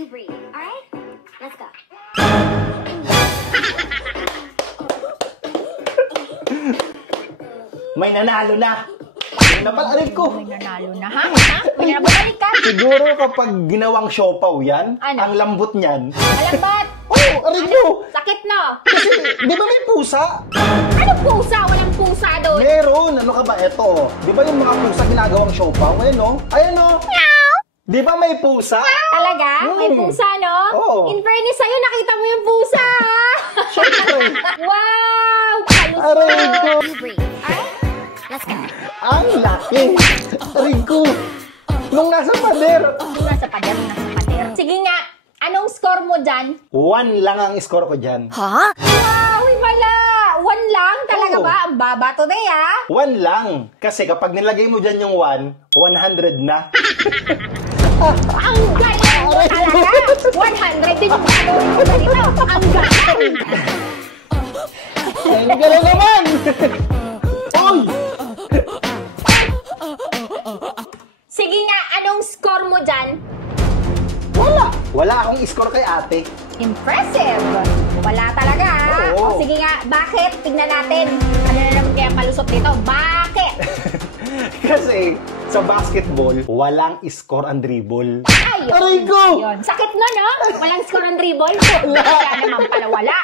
you breathe. Alright? Let's go. May nanalo na. Napalarin ko. May nanalo na, ha? May nababalik ka? Siguro kapag ginawang siopaw yan, Ano? ang lambot niyan. Alambat! Oh, arin mo! Sakit no? Kasi, di ba may pusa? Ano pusa? Walang pusa doon. Meron. Ano ka ba? Eto. Di ba yung mga pusa ginagawang siopaw? Ayan o. Ayan o. Di ba may pusa? Talaga? May pusa, no? Oo. In fairness sa'yo, nakita mo yung pusa, ha? Siyempre. Wow! Aray ko. You breathe. Alright? Let's go. Ang laki. Aray ko. Nung nasa pader. Nasa pader. Sige nga, anong score mo dyan? 1 lang ang score ko dyan. Wow! Wala! 1 lang? Talaga Oo. ba? Ang baba today, ha? 1 lang. Kasi kapag nilagay mo dyan yung 1, 100 na. Ang galing mo talaga! 100 din yung gagawin mo ganito. Ang galing! Ang galing naman! Uy! Sige nga, anong score mo dyan? Wala. Wala akong score kay ate. Impressive! Wala talaga, ha? Oo. O sige nga, bakit? Tignan natin. Ano na naman kaya palusot dito? Bakit? Kasi sa basketball, walang score ang dribble. Ayun. Aray ko! Ayun. Sakit mo, no? Walang score ng dribble? Kaya naman pala wala.